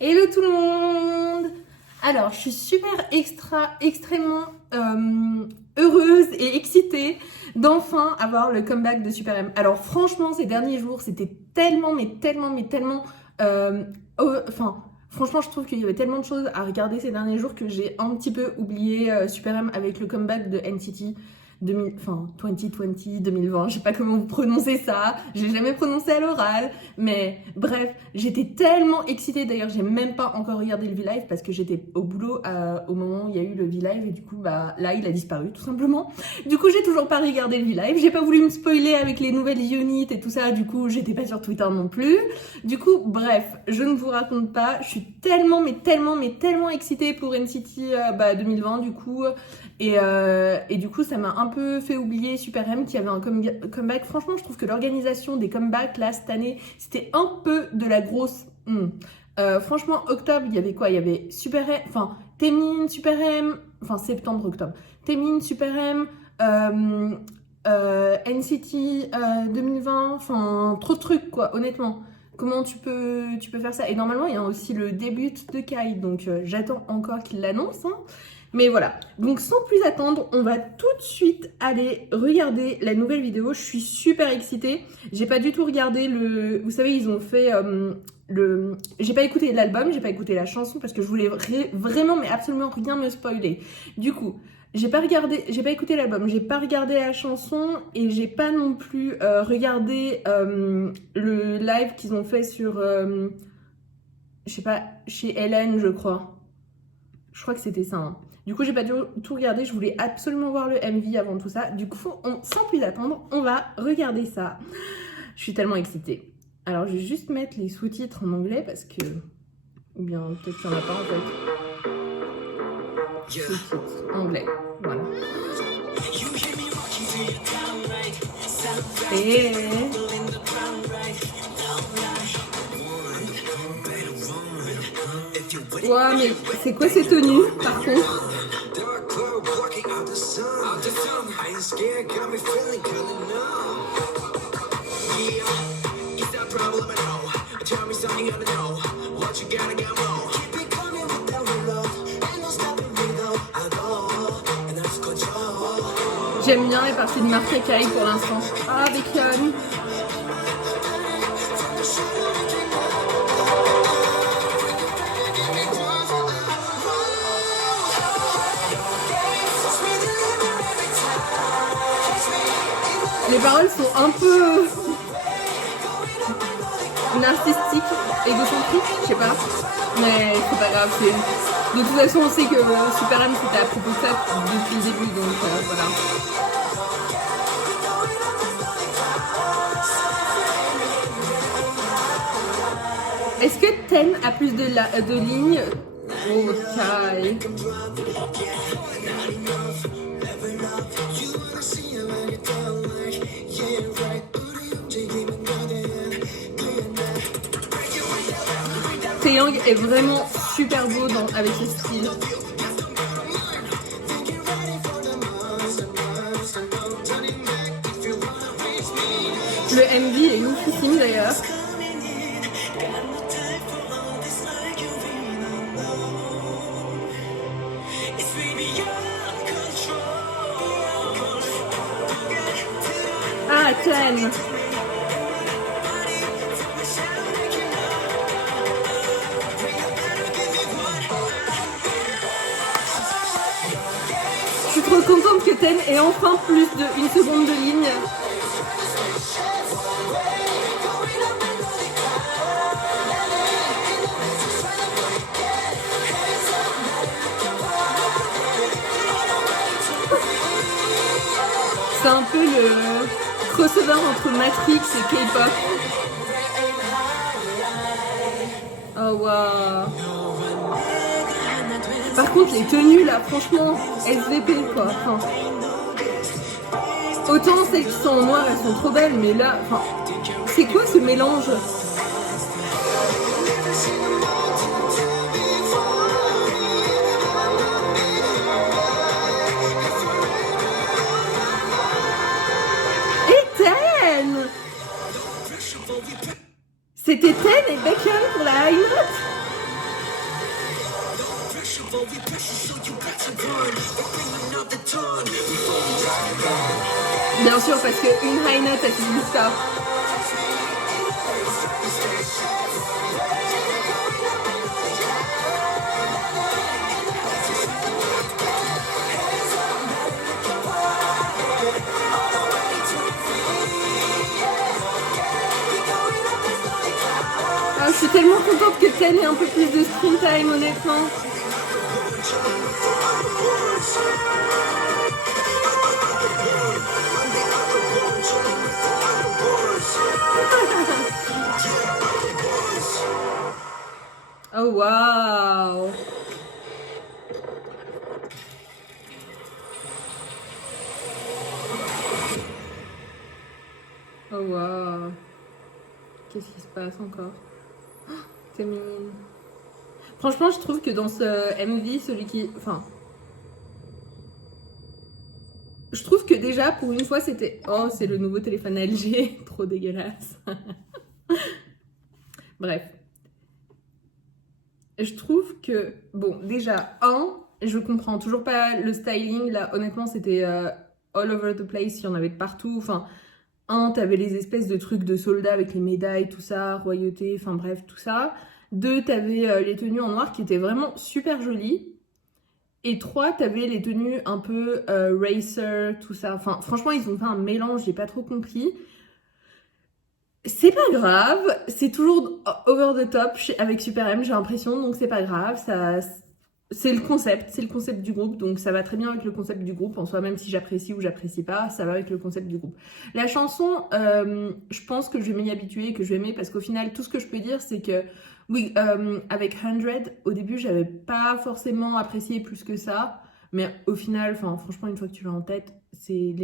Hello tout le monde! Alors, je suis extrêmement heureuse et excitée d'enfin avoir le comeback de Super M. Alors franchement, ces derniers jours, c'était tellement, franchement, je trouve qu'il y avait tellement de choses à regarder ces derniers jours que j'ai un petit peu oublié Super M avec le comeback de NCT 2020, 2020, je sais pas comment vous prononcez ça, j'ai jamais prononcé à l'oral, mais bref, j'étais tellement excitée. D'ailleurs, j'ai même pas encore regardé le V-Live parce que j'étais au boulot au moment où il y a eu le V-Live et du coup, bah là, il a disparu tout simplement. Du coup, j'ai toujours pas regardé le V-Live, j'ai pas voulu me spoiler avec les nouvelles units et tout ça, du coup, j'étais pas sur Twitter non plus. Du coup, bref, je ne vous raconte pas, je suis tellement excitée pour NCT 2020 du coup. Et du coup, ça m'a un peu fait oublier Super M qui avait un comeback. Franchement, je trouve que l'organisation des comebacks là cette année, c'était un peu de la grosse. Franchement, octobre, il y avait quoi? Il y avait Super M, Taemin, Super M, septembre, octobre. Taemin, Super M, NCT 2020, trop de trucs quoi, honnêtement. Comment tu peux faire ça? Et normalement, il y a aussi le début de Kai, donc j'attends encore qu'il l'annonce. Mais voilà, donc sans plus attendre, on va tout de suite aller regarder la nouvelle vidéo. Je suis super excitée. J'ai pas du tout regardé le... Vous savez, ils ont fait J'ai pas écouté l'album, j'ai pas écouté la chanson parce que je voulais vraiment, mais absolument rien me spoiler. Du coup, j'ai pas écouté l'album, j'ai pas regardé la chanson et j'ai pas non plus regardé le live qu'ils ont fait sur... je sais pas, chez Hélène, je crois. Je crois que c'était ça. Hein. Du coup, j'ai pas tout regardé. Je voulais absolument voir le MV avant tout ça. Du coup, sans plus attendre, on va regarder ça. Je suis tellement excitée. Alors, je vais juste mettre les sous-titres en anglais parce que... Ou bien, peut-être qu'il n'y en a pas en fait. Sous-titres anglais. Voilà. Et... Ouais, mais c'est quoi ces tenues, par contre? J'aime bien les parties de Marc Kai pour l'instant. Ah, Baekhyun. Les paroles sont un peu narcissiques, égocentriques, je sais pas, mais c'est pas grave. De toute façon, on sait que Super M c'était à propos de ça depuis le début, donc voilà. Est-ce que Ten a plus de lignes? Oh, Kai. Taeyang est vraiment super beau avec ce style. Le MV est oufissime d'ailleurs. Ah, Ten. Je suis trop contente que Ten ait enfin plus d'1 seconde de ligne. C'est un peu le crossover entre Matrix et K-pop. Oh waouh. Par contre, les tenues là, franchement, SVP quoi. Autant celles qui sont en noir, elles sont trop belles, mais là, c'est quoi ce mélange? C'était Ten et Baekhyun pour la high note. Bien sûr, parce qu'une high note, elle fait ça. Ah, je suis tellement contente que Ten ait un peu plus de screen time, honnêtement. Oh waouh! Oh waouh! Qu'est-ce qui se passe encore? Oh, c'est mignon. Franchement, je trouve que dans ce MV, celui qui. Enfin. Je trouve que déjà, pour une fois, c'était. Oh, c'est le nouveau téléphone LG. Trop dégueulasse. Bref. Je trouve que. Bon, déjà, je comprends toujours pas le styling. Là, honnêtement, c'était all over the place. Il y en avait de partout. Enfin. T'avais les espèces de trucs de soldats avec les médailles, tout ça, royauté, enfin bref, tout ça. 2, t'avais les tenues en noir qui étaient vraiment super jolies. Et 3, t'avais les tenues un peu racer, tout ça. Enfin, franchement, ils ont fait un mélange, j'ai pas trop compris. C'est pas grave, c'est toujours over the top avec Super M, j'ai l'impression, donc c'est pas grave. C'est le concept du groupe, donc ça va très bien avec le concept du groupe. En soi, même si j'apprécie ou j'apprécie pas, ça va avec le concept du groupe. La chanson, je pense que je vais m'y habituer, que je vais aimer, parce qu'au final, tout ce que je peux dire, c'est que oui, avec 100, au début, j'avais pas forcément apprécié plus que ça, mais au final, franchement, une fois que tu l'as en tête, c'est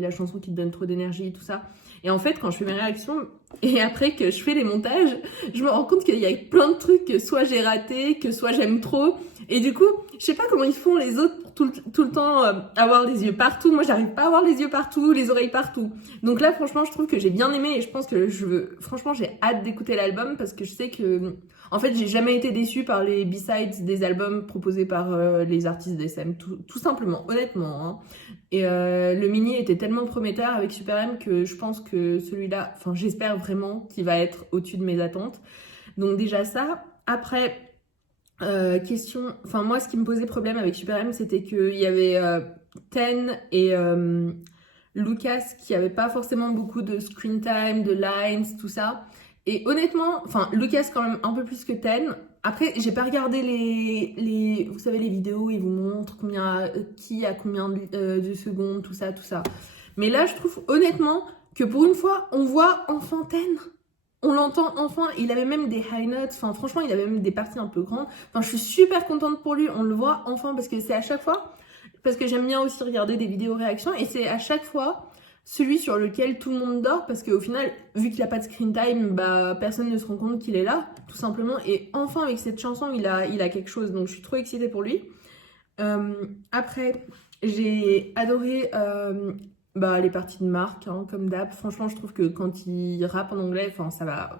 la chanson qui te donne trop d'énergie, tout ça. Et en fait, quand je fais mes réactions et après que je fais les montages, je me rends compte qu'il y a plein de trucs que soit j'ai raté, que soit j'aime trop. Et du coup, je sais pas comment ils font les autres pour tout le temps avoir les yeux partout. Moi, j'arrive pas à avoir les yeux partout, les oreilles partout. Donc là, franchement, je trouve que j'ai bien aimé et je pense que franchement, j'ai hâte d'écouter l'album parce que je sais que, en fait, j'ai jamais été déçue par les B-sides des albums proposés par les artistes d'SM, tout simplement, honnêtement. Hein. Et le mini était tellement prometteur avec Super M que je pense que celui-là, j'espère vraiment qu'il va être au-dessus de mes attentes. Donc déjà ça. Après, question... moi, ce qui me posait problème avec Super M, c'était qu'il y avait Ten et Lucas qui n'avaient pas forcément beaucoup de screen time, de lines, tout ça. Et honnêtement, Lucas quand même un peu plus que Ten. Après, j'ai pas regardé vous savez, les vidéos, ils vous montrent qui a combien de secondes, tout ça, tout ça. Mais là, je trouve honnêtement que pour une fois, on voit enfin Ten. On l'entend enfin. Il avait même des high notes. Franchement, il avait même des parties un peu grandes. Je suis super contente pour lui. On le voit enfin parce que c'est à chaque fois. Parce que j'aime bien aussi regarder des vidéos réactions et c'est à chaque fois celui sur lequel tout le monde dort parce qu'au final, vu qu'il n'a pas de screen time, personne ne se rend compte qu'il est là, tout simplement. Et enfin, avec cette chanson, il a quelque chose. Donc, je suis trop excitée pour lui. Après, j'ai adoré les parties de Marc, hein, comme d'hab. Franchement, je trouve que quand il rappe en anglais, ça va,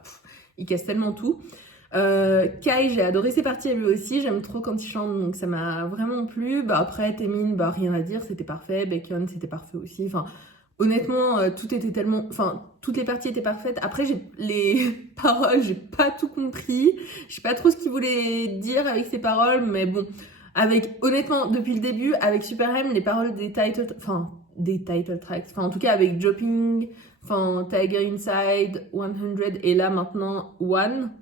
il casse tellement tout. Kai, j'ai adoré ses parties à lui aussi, j'aime trop quand il chante, donc ça m'a vraiment plu. Après, Temin, rien à dire, c'était parfait. Bacon, c'était parfait aussi. Honnêtement, tout était tellement... toutes les parties étaient parfaites. Après, les paroles, j'ai pas tout compris. Je sais pas trop ce qu'il voulait dire avec ses paroles, mais bon. Honnêtement, depuis le début, avec Super M, les paroles des title tracks, en tout cas avec Jopping, Tiger Inside, 100 et là maintenant One,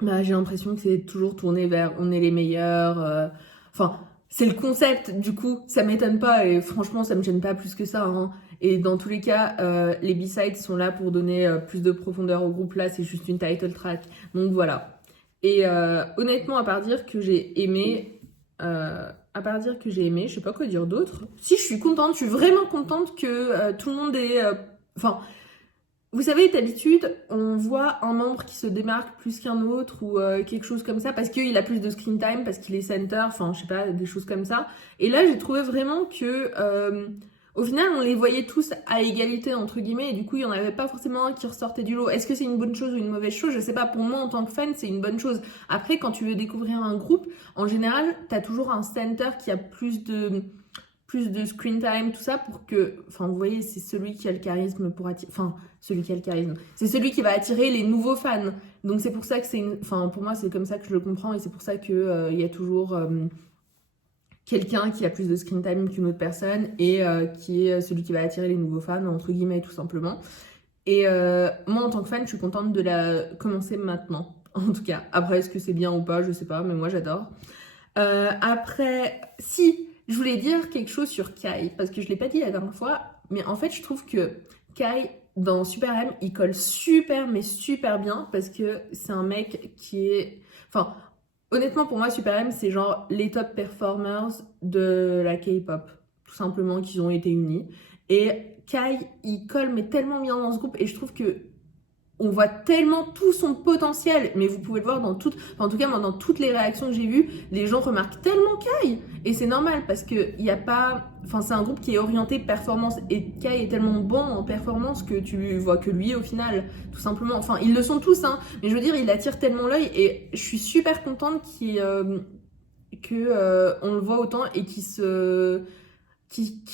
j'ai l'impression que c'est toujours tourné vers on est les meilleurs. C'est le concept, du coup, ça m'étonne pas et franchement, ça me gêne pas plus que ça. Hein. Et dans tous les cas, les B-sides sont là pour donner plus de profondeur au groupe. Là, c'est juste une title track. Donc voilà. Et honnêtement, à part dire que j'ai aimé, je sais pas quoi dire d'autre. Si, je suis contente, je suis vraiment contente que tout le monde ait... vous savez, d'habitude, on voit un membre qui se démarque plus qu'un autre ou quelque chose comme ça parce qu'il a plus de screen time, parce qu'il est center, je sais pas, des choses comme ça. Et là, j'ai trouvé vraiment que au final, on les voyait tous à égalité, entre guillemets, et du coup, il n'y en avait pas forcément un qui ressortait du lot. Est-ce que c'est une bonne chose ou une mauvaise chose? Je sais pas, pour moi, en tant que fan, c'est une bonne chose. Après, quand tu veux découvrir un groupe, en général, t'as toujours un center qui a plus de screen time, tout ça, pour que, enfin, vous voyez, c'est celui qui a le charisme pour attirer, enfin, celui qui a le charisme, c'est celui qui va attirer les nouveaux fans. Donc c'est pour ça que enfin, pour moi, c'est comme ça que je le comprends, et c'est pour ça que il y a toujours quelqu'un qui a plus de screen time qu'une autre personne, et qui est celui qui va attirer les nouveaux fans, entre guillemets, tout simplement. Et moi, en tant que fan, je suis contente de la commencer maintenant, en tout cas. Après, est-ce que c'est bien ou pas, je sais pas, mais moi, j'adore. Après, si, je voulais dire quelque chose sur Kai, parce que je l'ai pas dit la dernière fois, mais en fait, je trouve que Kai, dans Super M, il colle super, mais super bien, parce que c'est un mec qui est... Enfin, honnêtement, pour moi, Super M, c'est genre les top performers de la K-pop, tout simplement, qui ont été unis. Et Kai, il colle, mais tellement bien dans ce groupe, et je trouve que on voit tellement tout son potentiel, mais vous pouvez le voir dans toutes, enfin, en tout cas moi dans toutes les réactions que j'ai vues, les gens remarquent tellement Kai, et c'est normal parce que il y a pas, enfin c'est un groupe qui est orienté performance, et Kai est tellement bon en performance que tu vois que lui au final, tout simplement, enfin ils le sont tous, hein, mais je veux dire il attire tellement l'œil, et je suis super contente on le voit autant et qui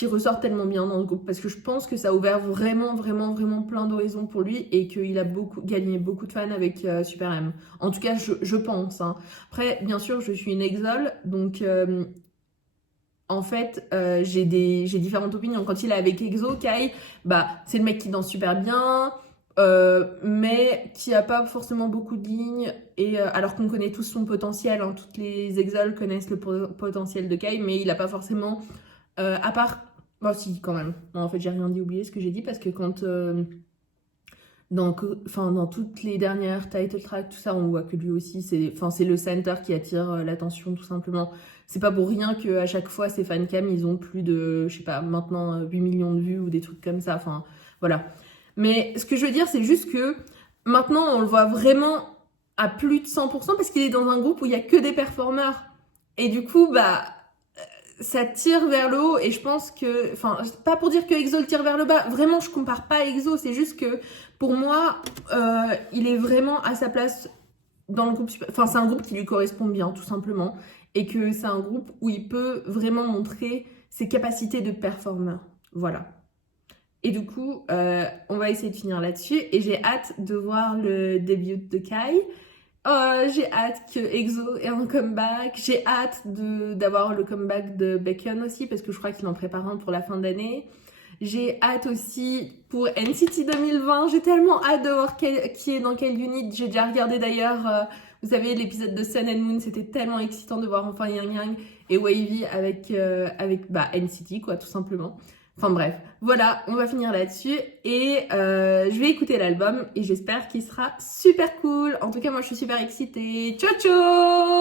ressort tellement bien dans ce groupe, parce que je pense que ça a ouvert vraiment, vraiment, vraiment plein d'horizons pour lui, et qu'il a gagné beaucoup de fans avec Super M. En tout cas, je pense. Hein. Après, bien sûr, je suis une exole, donc en fait, j'ai différentes opinions. Quand il est avec EXO, Kai, bah, c'est le mec qui danse super bien, mais qui a pas forcément beaucoup de lignes, et alors qu'on connaît tous son potentiel, hein, toutes les exoles connaissent le potentiel de Kai, mais il a pas forcément... à part... Bon, si, quand même. Non, en fait, j'ai rien dit, oublié ce que j'ai dit, parce que quand... dans toutes les dernières title tracks, tout ça, on voit que lui aussi, c'est le center qui attire l'attention, tout simplement. C'est pas pour rien qu'à chaque fois, ces fancams, ils ont plus de, je sais pas, maintenant 8 millions de vues ou des trucs comme ça. Enfin, voilà. Mais ce que je veux dire, c'est juste que maintenant, on le voit vraiment à plus de 100% parce qu'il est dans un groupe où il y a que des performeurs. Et du coup, bah... ça tire vers le haut, et je pense que, enfin, pas pour dire que EXO le tire vers le bas, vraiment je compare pas à EXO, c'est juste que pour moi il est vraiment à sa place dans le groupe, enfin c'est un groupe qui lui correspond bien tout simplement, et que c'est un groupe où il peut vraiment montrer ses capacités de performeur, voilà. Et du coup on va essayer de finir là-dessus, et j'ai hâte de voir le début de Kai. J'ai hâte que EXO ait un comeback. J'ai hâte d'avoir le comeback de Baekhyun aussi, parce que je crois qu'il en prépare un pour la fin d'année. J'ai hâte aussi pour NCT 2020. J'ai tellement hâte de voir qui est dans quelle unit. J'ai déjà regardé d'ailleurs, vous savez, l'épisode de Sun and Moon. C'était tellement excitant de voir enfin Yang Yang et Wavy avec NCT, quoi, tout simplement. Enfin bref, voilà, on va finir là-dessus, et je vais écouter l'album, et j'espère qu'il sera super cool. En tout cas, moi je suis super excitée. Ciao ciao!